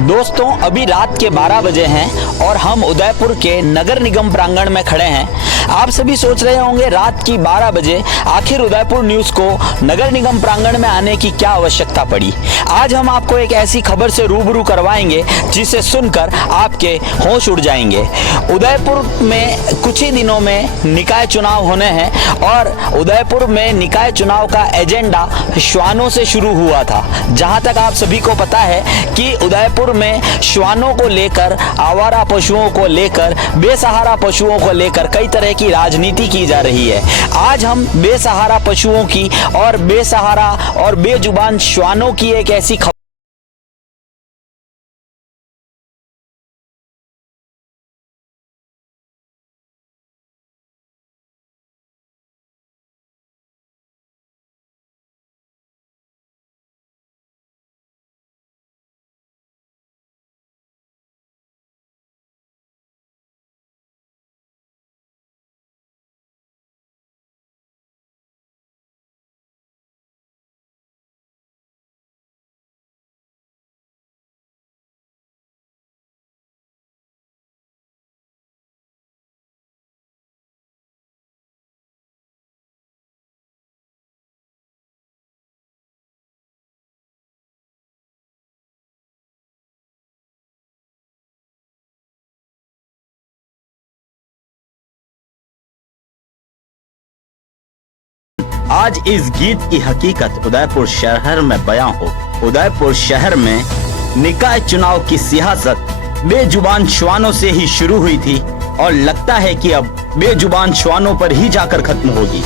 दोस्तों अभी रात के 12 बजे हैं और हम उदयपुर के नगर निगम प्रांगण में खड़े हैं। आप सभी सोच रहे होंगे रात की 12 बजे आखिर उदयपुर न्यूज़ को नगर निगम प्रांगण में आने की क्या आवश्यकता पड़ी। आज हम आपको एक ऐसी खबर से रूबरू करवाएंगे जिसे सुनकर आपके होश उड़ जाएंगे। उदयपुर में कुछ ही दिनों में निकाय चुनाव होने हैं और उदयपुर में निकाय चुनाव का एजेंडा श्वानों से शुरू हुआ था। जहां तक आप सभी को पता है कि उदयपुर में श्वानों को लेकर, आवारा पशुओं को लेकर, बेसहारा पशुओं को लेकर कई तरह की राजनीति की जा रही है। आज हम बेसहारा पशुओं की और बेसहारा और बेजुबान श्वानों की एक ऐसी खबर आज इस गीत की हकीकत उदयपुर शहर में बयां हो। उदयपुर शहर में निकाय चुनाव की सियासत बेजुबान श्वानों से ही शुरू हुई थी और लगता है कि अब बेजुबान श्वानों पर ही जाकर खत्म होगी।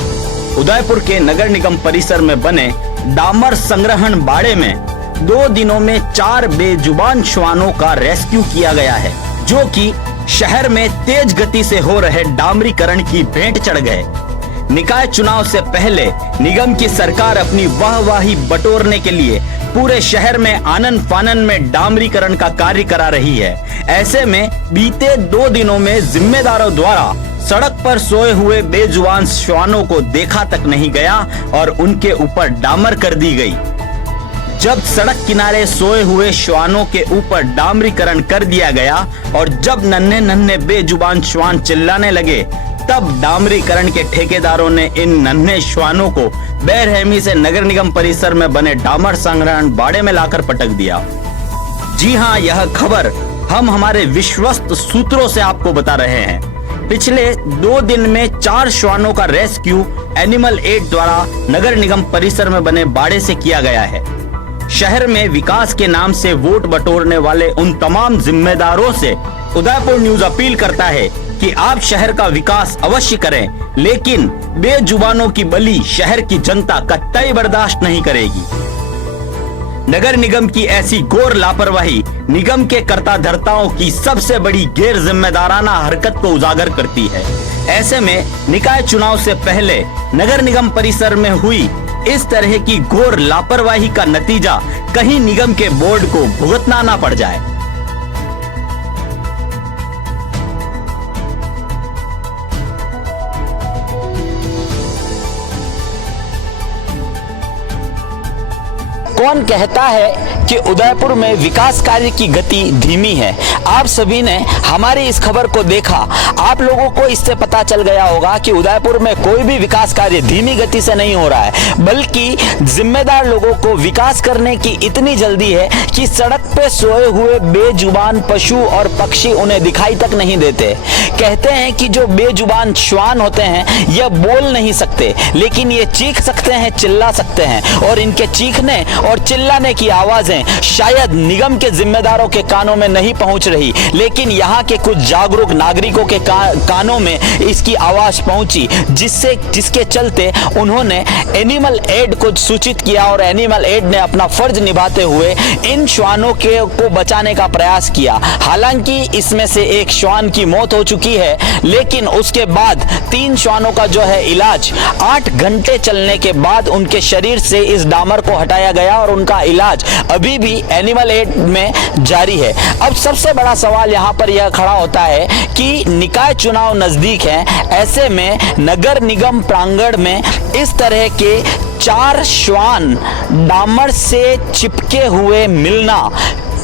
उदयपुर के नगर निगम परिसर में बने डामर संग्रहण बाड़े में 2 दिनों में 4 बेजुबान श्वानों का रेस्क्यू किया गया है, जो कि शहर में तेज गति से हो रहे डामरीकरण की भेंट चढ़ गए। निकाय चुनाव से पहले निगम की सरकार अपनी वाहवाही बटोरने के लिए पूरे शहर में आनन फानन में डामरीकरण का कार्य करा रही है। ऐसे में बीते 2 दिनों में जिम्मेदारों द्वारा सड़क पर सोए हुए बेजुबान श्वानों को देखा तक नहीं गया और उनके ऊपर डामर कर दी गई। जब सड़क किनारे सोए हुए श्वानों के ऊपर डामरीकरण कर दिया गया और जब नन्हे नन्हे बेजुबान श्वान चिल्लाने लगे, तब डामरीकरण के ठेकेदारों ने इन नन्हे श्वानों को बेरहमी से नगर निगम परिसर में बने डामर संग्रहण बाड़े में लाकर पटक दिया। जी हां, यह खबर हम हमारे विश्वस्त सूत्रों से आपको बता रहे हैं। पिछले 2 दिन में 4 श्वानों का रेस्क्यू एनिमल एड द्वारा नगर निगम परिसर में बने बाड़े से किया गया है। शहर में विकास के नाम से वोट बटोरने वाले उन तमाम जिम्मेदारों से उदयपुर न्यूज अपील करता है कि आप शहर का विकास अवश्य करें, लेकिन बेजुबानों की बलि शहर की जनता कतई बर्दाश्त नहीं करेगी। नगर निगम की ऐसी घोर लापरवाही निगम के कर्ता धर्ताओं की सबसे बड़ी गैर जिम्मेदाराना हरकत को उजागर करती है। ऐसे में निकाय चुनाव से पहले नगर निगम परिसर में हुई इस तरह की घोर लापरवाही का नतीजा कहीं निगम के बोर्ड को भुगतना ना पड़ जाए। कौन कहता है कि उदयपुर में विकास कार्य की गति धीमी है। आप सभी ने हमारी इस खबर को देखा, आप लोगों को इससे पता चल गया होगा कि उदयपुर में कोई भी विकास कार्य धीमी गति से नहीं हो रहा है, बल्कि जिम्मेदार लोगों को विकास करने की इतनी जल्दी है कि सड़क पे सोए हुए बेजुबान पशु और पक्षी उन्हें दिखाई तक नहीं देते। कहते हैं कि जो बेजुबान श्वान होते हैं यह बोल नहीं सकते, लेकिन ये चीख सकते हैं, चिल्ला सकते हैं, और इनके चीखने और चिल्लाने की आवाजें शायद निगम के जिम्मेदारों के कानों में नहीं पहुंच रही, लेकिन यहाँ के कुछ जागरूक नागरिकों के कानों में इसकी आवाज पहुंची, जिसके चलते उन्होंने एनिमल एड को सूचित किया और एनिमल एड ने अपना फर्ज निभाते हुए इन श्वानों को बचाने का प्रयास किया। हालांकि इसमें से एक श्वान की मौत हो चुकी है, लेकिन उसके बाद 3 श्वानों का जो है इलाज 8 घंटे चलने के बाद उनके शरीर से इस डामर को हटाया गया और उनका इलाज अभी भी एनिमल एड में जारी है। अब सबसे बड़ा सवाल यहाँ पर यह खड़ा होता है कि निकाय चुनाव नजदीक है, ऐसे में नगर निगम प्रांगण में इस तरह के 4 श्वान डामर से चिपके हुए मिलना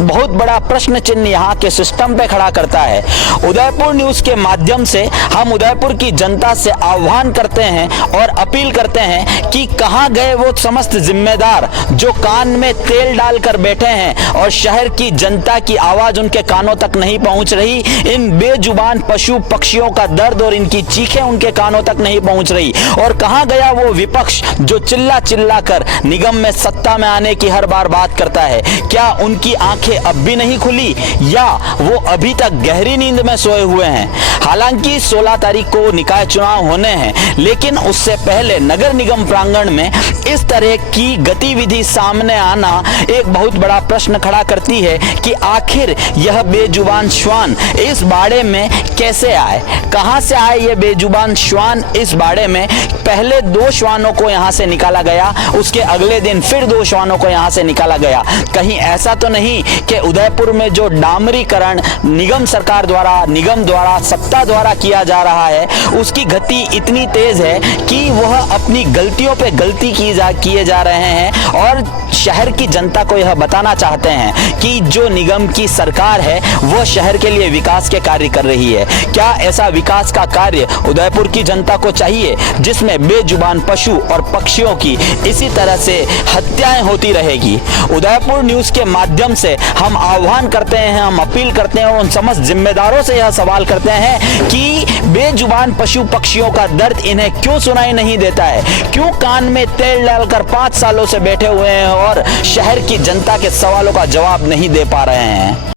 बहुत बड़ा प्रश्न चिन्ह यहाँ के सिस्टम पे खड़ा करता है। उदयपुर न्यूज के माध्यम से हम उदयपुर की जनता से आह्वान करते हैं और अपील करते हैं कि कहां गए वो समस्त जिम्मेदार जो कान में तेल डालकर बैठे हैं और शहर की जनता की आवाज उनके कानों तक नहीं पहुंच रही। इन बेजुबान पशु पक्षियों का दर्द और इनकी चीखें उनके कानों तक नहीं पहुंच रही। और कहां गया वो विपक्ष जो चिल्ला चिल्ला कर निगम में सत्ता में आने की हर बार बात करता है? क्या उनकी आंखें अब भी नहीं खुली या वो अभी तक गहरी नींद में सोए हुए हैं? हालांकि 16 तारीख को निकाय चुनाव होने हैं, लेकिन उससे पहले नगर निगम प्रांगण में इस तरह की गतिविधि सामने आना एक बहुत बड़ा प्रश्न खड़ा करती है कि आखिर यह बेजुबान श्वान इस बाड़े में कैसे आए, कहां से आए ये बेजुबान श्वान इस बाड़े में। पहले 2 श्वानों को यहां से निकाला गया, उसके अगले दिन फिर 2 श्वानों को यहां से निकाला गया। कहीं ऐसा तो नहीं कि उदयपुर में जो डामरीकरण निगम सरकार द्वारा, निगम द्वारा, सत्ता द्वारा किया जा रहा है, उसकी गति इतनी तेज है कि वह अपनी गलतियों पे गलती किए जा रहे हैं और शहर की जनता को यह बताना चाहते हैं कि जो निगम की सरकार है वह शहर के लिए विकास के कार्य कर रही है। क्या ऐसा विकास का कार्य उदयपुर की जनता को चाहिए जिसमें बेजुबान पशु और पक्षियों की इसी तरह से हत्याएं होती रहेगी? उदयपुर न्यूज के माध्यम से हम आह्वान करते हैं, हम अपील करते हैं और उन समस्त जिम्मेदारों से यह सवाल करते हैं कि बेजुबान पशु पक्षियों का दर्द इन्हें क्यों सुनाई नहीं देता है? क्यों कान में तेल डालकर 5 सालों से बैठे हुए हैं और शहर की जनता के सवालों का जवाब नहीं दे पा रहे हैं?